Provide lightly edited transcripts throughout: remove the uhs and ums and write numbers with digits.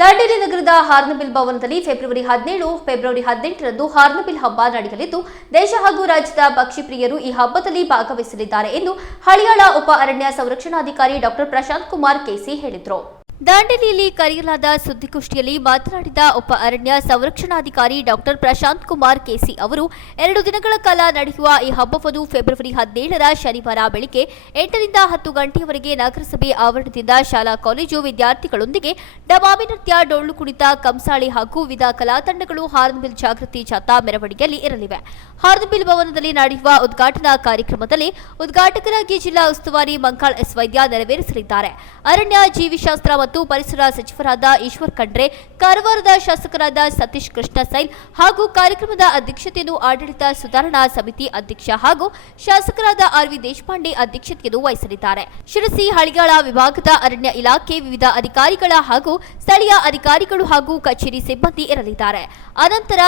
ದಾಂಡೇಲಿ ನಗರದ ಹಾರ್ನ್ಬಿಲ್ ಭವನದಲ್ಲಿ February 18ರಂದು Hornbill ಹಬ್ಬ ನಡೆಯಲಿದ್ದು, ದೇಶ ಹಾಗೂ ರಾಜ್ಯದ ಪಕ್ಷಿ ಪ್ರಿಯರು ಈ ಹಬ್ಬದಲ್ಲಿ ಭಾಗವಹಿಸಲಿದ್ದಾರೆ ಎಂದು ಹಳಿಯಾಳ ಉಪ ಅರಣ್ಯ ಸಂರಕ್ಷಣಾಧಿಕಾರಿ ಡಾ ಪ್ರಶಾಂತ್ ಕುಮಾರ್ ಕೆಸಿ ಹೇಳಿದರು. ದಾಂಡೇಲಿಯಲ್ಲಿ ಕರೆಯಲಾದ ಸುದ್ದಿಗೋಷ್ಠಿಯಲ್ಲಿ ಮಾತನಾಡಿದ ಉಪ ಅರಣ್ಯ ಸಂರಕ್ಷಣಾಧಿಕಾರಿ ಡಾ ಪ್ರಶಾಂತ್ ಕುಮಾರ್ ಕೆಸಿ ಅವರು 2 ದಿನಗಳ ಕಾಲ ನಡೆಯುವ ಈ ಹಬ್ಬವನ್ನು ಫೆಬ್ರವರಿ 17ರ ಶನಿವಾರ ಬೆಳಗ್ಗೆ 8 ರಿಂದ 10 ಗಂಟೆಯವರೆಗೆ ನಗರಸಭೆ ಆವರಣದಿಂದ ಶಾಲಾ ಕಾಲೇಜು ವಿದ್ಯಾರ್ಥಿಗಳೊಂದಿಗೆ ಡಮಾಮಿ ನೃತ್ಯ, ಡೊಳ್ಳು ಕುಣಿತ, ಕಂಸಾಳಿ ಹಾಗೂ ವಿವಿಧ ಕಲಾ ತಂಡಗಳು ಹಾರ್ನ್ಬಿಲ್ ಜಾಗೃತಿ ಜಾಥಾ ಮೆರವಣಿಗೆಯಲ್ಲಿ ಇರಲಿವೆ. ಹಾರ್ನ್ಬಿಲ್ ಭವನದಲ್ಲಿ ನಡೆಯುವ ಉದ್ಘಾಟನಾ ಕಾರ್ಯಕ್ರಮದಲ್ಲಿ ಉದ್ಘಾಟಕರಾಗಿ ಜಿಲ್ಲಾ ಉಸ್ತುವಾರಿ ಮಂಕಾಳ್ ಎಸ್ ವೈದ್ಯ ನೆರವೇರಿಸಲಿದ್ದಾರೆ. ಅರಣ್ಯ, ಜೀವಿಶಾಸ್ತ್ರ ಮತ್ತು ಪರಿಸರ ಸಚಿವರಾದ ಈಶ್ವರ್ ಖಂಡ್ರೆ, ಕಾರವಾರದ ಶಾಸಕರಾದ ಸತೀಶ್ ಕೃಷ್ಣ ಸೈಲ್ ಹಾಗೂ ಕಾರ್ಯಕ್ರಮದ ಅಧ್ಯಕ್ಷತೆಯನ್ನು ಆಡಳಿತ ಸುಧಾರಣಾ ಸಮಿತಿ ಅಧ್ಯಕ್ಷ ಹಾಗೂ ಶಾಸಕರಾದ ಆರ್ವಿ ದೇಶಪಾಂಡೆ ಅಧ್ಯಕ್ಷತೆಯನ್ನು ವಹಿಸಲಿದ್ದಾರೆ. ಶಿರಸಿ, ಹಳಿಯಾಳ ವಿಭಾಗದ ಅರಣ್ಯ ಇಲಾಖೆ ವಿವಿಧ ಅಧಿಕಾರಿಗಳ ಹಾಗೂ ಸ್ಥಳೀಯ ಅಧಿಕಾರಿಗಳು ಹಾಗೂ ಕಚೇರಿ ಸಿಬ್ಬಂದಿ ಇರಲಿದ್ದಾರೆ. ಅನಂತರ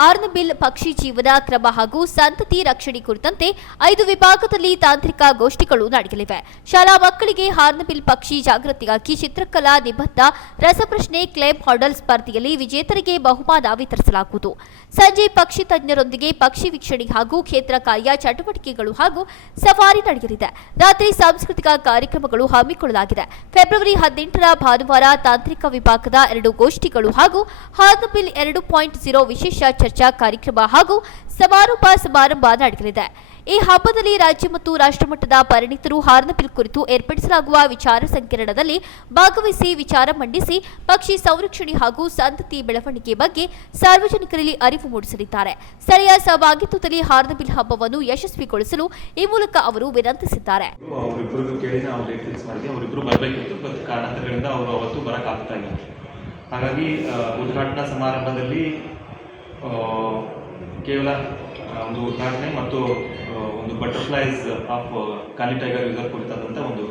ಹಾರ್ನ್ಬಿಲ್ ಪಕ್ಷಿ ಜೀವನ ಕ್ರಮ ಹಾಗೂ ಸಂತತಿ ರಕ್ಷಣೆ ಕುರಿತಂತೆ 5 ವಿಭಾಗದಲ್ಲಿ ತಾಂತ್ರಿಕ ಗೋಷ್ಠಿಗಳು ನಡೆಯಲಿವೆ. ಶಾಲಾ ಮಕ್ಕಳಿಗೆ ಹಾರ್ನ್ಬಿಲ್ ಪಕ್ಷಿ ಜಾಗೃತಿಗಾಗಿ ಚಿತ್ರಕಲಾ, ನಿಬಂಧ, ರಸಪ್ರಶ್ನೆ, ಕ್ಲೇಮ್ ಹಾಡಲ್ ಸ್ಪರ್ಧೆಯಲ್ಲಿ ವಿಜೇತರಿಗೆ ಬಹುಮಾನ ವಿತರಿಸಲಾಗುವುದು. ಸಂಜೆ ಪಕ್ಷಿ ತಜ್ಞರೊಂದಿಗೆ ಪಕ್ಷಿ ವೀಕ್ಷಣೆ ಹಾಗೂ ಕ್ಷೇತ್ರ ಕಾರ್ಯ ಚಟುವಟಿಕೆಗಳು ಹಾಗೂ ಸಫಾರಿ ನಡೆಯಲಿದೆ. ರಾತ್ರಿ ಸಾಂಸ್ಕೃತಿಕ ಕಾರ್ಯಕ್ರಮಗಳು ಹಮ್ಮಿಕೊಳ್ಳಲಾಗಿದೆ. ಫೆಬ್ರವರಿ 18ರ ಭಾನುವಾರ ತಾಂತ್ರಿಕ ವಿಭಾಗದ 2 ಗೋಷ್ಠಿಗಳು ಹಾಗೂ ಹಾರ್ನ್ಬಿಲ್ 2.0 ವಿಶೇಷ ಚರ್ಚಾ ಕಾರ್ಯಕ್ರಮ ಹಾಗೂ ಸಮಾರಂಭ ನಡೆಯಲಿದೆ. ಈ ಹಬ್ಬದಲ್ಲಿ ರಾಜ್ಯ ಮತ್ತು ರಾಷ್ಟ್ರಮಟ್ಟದ ಪರಿಣಿತರು ಹಾರ್ನ್ಬಿಲ್ ಕುರಿತು ಏರ್ಪಡಿಸಲಾಗುವ ವಿಚಾರ ಸಂಕಿರಣದಲ್ಲಿ ಭಾಗವಹಿಸಿ ವಿಚಾರ ಮಂಡಿಸಿ ಪಕ್ಷಿ ಸಂರಕ್ಷಣೆ ಹಾಗೂ ಸಂತತಿ ಬೆಳವಣಿಗೆ ಬಗ್ಗೆ ಸಾರ್ವಜನಿಕರಲ್ಲಿ ಅರಿವು ಮೂಡಿಸಲಿದ್ದಾರೆ. ಸ್ಥಳೀಯ ಸಹಭಾಗಿತ್ವದಲ್ಲಿ ಹಾರ್ನ್ಬಿಲ್ ಹಬ್ಬವನ್ನು ಯಶಸ್ವಿಗೊಳಿಸಲು ಈ ಮೂಲಕ ಅವರು ವಿನಂತಿಸಿದ್ದಾರೆ. ಹಾಗಾಗಿ ಉದ್ಘಾಟನಾ ಸಮಾರಂಭದಲ್ಲಿ ಕೇವಲ ಒಂದು ಉದ್ಘಾಟನೆ ಮತ್ತು ಒಂದು ಬಟರ್ಫ್ಲೈಸ್ ಆಫ್ ಕಾಲಿ ಟೈಗರ್ ರಿಸರ್ವ್ ಕುರಿತಾದಂಥ ಒಂದು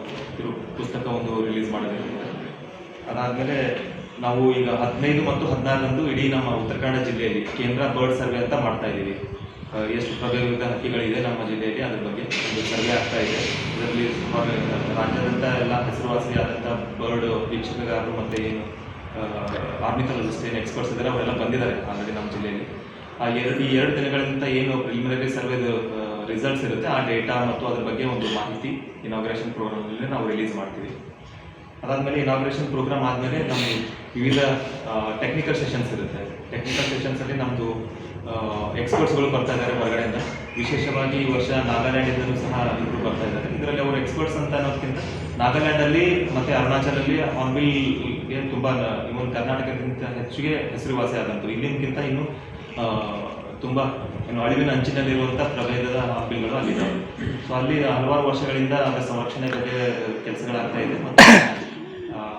ಪುಸ್ತಕ ರಿಲೀಸ್ ಮಾಡಲಿದೆ. ಅದಾದಮೇಲೆ ನಾವು ಈಗ 15 ಮತ್ತು 16ರಂದು ಇಡೀ ನಮ್ಮ ಉತ್ತರ ಕನ್ನಡ ಜಿಲ್ಲೆಯಲ್ಲಿ ಕೇಂದ್ರ ಬರ್ಡ್ ಸರ್ವೆ ಅಂತ ಮಾಡ್ತಾ ಇದ್ದೀವಿ. ಎಷ್ಟು ಪ್ರಭೇದ ಹಕ್ಕಿಗಳಿದೆ ನಮ್ಮ ಜಿಲ್ಲೆಯಲ್ಲಿ ಅದ್ರ ಬಗ್ಗೆ ಒಂದು ಸರ್ವೆ ಆಗ್ತಾ ಇದೆ. ಇದರಲ್ಲಿ ರಾಜ್ಯಾದ್ಯಂತ ಎಲ್ಲ ಹೆಸರುವಾಸಿಯಾದಂಥ ಬರ್ಡ್ ವೀಕ್ಷಕಗಾರರು ಮತ್ತು ಏನು ಆರ್ನಿಥಾಲಜಿಸ್ಟ್ ಏನು ಎಕ್ಸ್ಪರ್ಟ್ಸ್ ಇದ್ದಾರೆ ಅವರೆಲ್ಲ ಬಂದಿದ್ದಾರೆ ಆಲ್ರೆಡಿ ನಮ್ಮ ಜಿಲ್ಲೆಯಲ್ಲಿ. ಈ 2 ದಿನಗಳಿಂದ ಏನು ಪ್ರಿಲಿಮಿನರಿ ಸರ್ವೆದು ರಿಸಲ್ಟ್ಸ್ ಇರುತ್ತೆ ಆ ಡೇಟಾ ಮತ್ತು ಅದ್ರ ಬಗ್ಗೆ ಒಂದು ಮಾಹಿತಿ ಇನಾಗ್ರೇಷನ್ ಪ್ರೋಗ್ರಾಮಲ್ಲಿ ನಾವು ರಿಲೀಸ್ ಮಾಡ್ತೀವಿ. ಅದಾದಮೇಲೆ ಇನಾಗ್ರೇಷನ್ ಪ್ರೋಗ್ರಾಮ್ ಆದಮೇಲೆ ನಮ್ಮ ವಿವಿಧ ಟೆಕ್ನಿಕಲ್ ಸೆಷನ್ಸ್ ಇರುತ್ತೆ. ಟೆಕ್ನಿಕಲ್ ಸೆಷನ್ಸಲ್ಲಿ ನಮ್ಮದು ಎಕ್ಸ್ಪರ್ಟ್ಸ್ಗಳು ಬರ್ತಾ ಇದ್ದಾರೆ ಹೊರಗಡೆಯಿಂದ. ವಿಶೇಷವಾಗಿ ಈ ವರ್ಷ ನಾಗಾಲ್ಯಾಂಡಿಂದಲೂ ಸಹ ಇಬ್ಬರು ಬರ್ತಾ ಇದ್ದಾರೆ. ಇದರಲ್ಲಿ ಅವರು ಎಕ್ಸ್ಪರ್ಟ್ಸ್ ಅಂತ ಅನ್ನೋದಕ್ಕಿಂತ ನಾಗಾಲ್ಯಾಂಡಲ್ಲಿ ಮತ್ತು ಅರುಣಾಚಲಲ್ಲಿ ಹಾರ್ನ್ಬಿಲ್ಗೆ ತುಂಬ ಇವನ್ ಕರ್ನಾಟಕಕ್ಕಿಂತ ಹೆಚ್ಚಿಗೆ ಹೆಸರುವಾಸಿ ಆದಂಥವು. ಇಲ್ಲಿಂದಕ್ಕಿಂತ ಇನ್ನೂ ತುಂಬ ಅಳಿವಿನ ಅಂಚಿನಲ್ಲಿರುವಂಥ ಪ್ರಭೇದದ ಹಾರ್ನ್ಬಿಲ್ಗಳು ಅಲ್ಲಿದ್ದಾವೆ. ಸೊ ಅಲ್ಲಿ ಹಲವಾರು ವರ್ಷಗಳಿಂದ ಅದರ ಸಂರಕ್ಷಣೆ ಬಗ್ಗೆ ಕೆಲಸಗಳಾಗ್ತಾ ಇದೆ ಮತ್ತು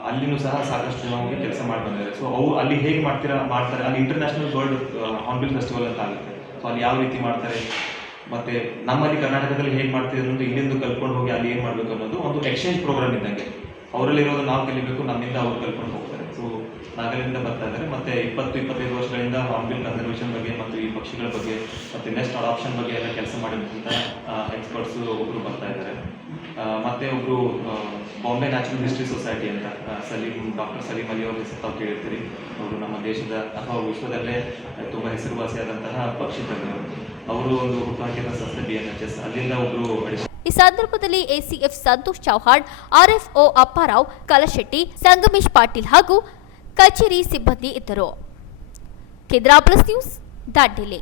ಅಲ್ಲಿನೂ ಸಹ ಸಾಕಷ್ಟು ಜನರಿಗೆ ಕೆಲಸ ಮಾಡಿ ಬಂದಿದ್ದಾರೆ. ಸೊ ಅವು ಅಲ್ಲಿ ಹೇಗೆ ಮಾಡ್ತಾರೆ ಅಲ್ಲಿ ಇಂಟರ್ನ್ಯಾಷನಲ್ ವರ್ಲ್ಡ್ ಹಾರ್ನ್ಬಿಲ್ ಫೆಸ್ಟಿವಲ್ ಅಂತ ಆಗುತ್ತೆ. ಸೊ ಅಲ್ಲಿ ಯಾವ ರೀತಿ ಮಾಡ್ತಾರೆ ಮತ್ತು ನಮ್ಮಲ್ಲಿ ಕರ್ನಾಟಕದಲ್ಲಿ ಹೇಗೆ ಮಾಡ್ತೀವಿ ಅನ್ನೋದು ಇಲ್ಲಿಂದ ಕಲ್ತ್ಕೊಂಡು ಹೋಗಿ ಅಲ್ಲಿ ಏನು ಮಾಡಬೇಕು ಅನ್ನೋದು ಒಂದು ಎಕ್ಸ್ಚೇಂಜ್ ಪ್ರೋಗ್ರಾಮ್ ಇದ್ದಂಗೆ. ಅವರಲ್ಲಿರೋದು ನಾವು ಕಲಿಬೇಕು, ನಮ್ಮಿಂದ ಅವ್ರು ಕಲ್ತ್ಕೊಂಡು ಹೋಗ್ತಾರೆ. ಸೊ ನಾಗಾಲ್ಯಾಂಡಿಂದ ಬರ್ತಾ ಇದ್ದಾರೆ. ಮತ್ತು 20-25 ವರ್ಷಗಳಿಂದ ಹಾರ್ನ್ಬಿಲ್ ಕನ್ಸರ್ವೇಷನ್ ಬಗ್ಗೆ ಮತ್ತು ಈ ಪಕ್ಷಿಗಳ ಬಗ್ಗೆ ಮತ್ತು ನೆಕ್ಸ್ಟ್ ಅಡಾಪ್ಷನ್ ಬಗ್ಗೆ ಎಲ್ಲ ಕೆಲಸ ಮಾಡಿದಂಥ ಎಕ್ಸ್ಪರ್ಟ್ಸು ಒಬ್ಬರು ಬರ್ತಾ ಇದ್ದಾರೆ. ಮತ್ತು ಒಬ್ಬರು ಬಾಂಬೆ ನ್ಯಾಚುರಲ್ ಹಿಸ್ಟ್ರಿ ಸೊಸೈಟಿ ಅಂತ ಡಾಕ್ಟರ್ ಸಲೀಂ ಅಲಿ ಅವ್ರ ಹೆಸರು ತಾವು ಕೇಳಿರ್ತೀರಿ. ಅವರು ನಮ್ಮ ದೇಶದ ಅಥವಾ ವಿಶ್ವದಲ್ಲೇ ತುಂಬ ಹೆಸರುವಾಸಿಯಾದಂತಹ ಪಕ್ಷಿ ತಜ್ಞರು. ಅವರು ಒಂದು ಹುಟ್ಟುಹಾಕಿದ ಸಂಸ್ಥೆ BNHS ಅಲ್ಲಿಂದ ಒಬ್ಬರು. ಈ ಸಂದರ್ಭದಲ್ಲಿ ಎಸಿಎಫ್ ಸಂತೋಷ್ ಚೌಹಾಣ್, ಆರ್ಎಫ್ಒ ಅಪ್ಪಾರಾವ್ ಕಲಶೆಟ್ಟಿ, ಸಂಗಮೇಶ್ ಪಾಟೀಲ್ ಹಾಗೂ ಕಚೇರಿ ಸಿಬ್ಬಂದಿ ಇದ್ದರು. ಕೇಂದ್ರ ಪ್ಲಸ್ ನ್ಯೂಸ್, ದಾಂಡೇಲಿ.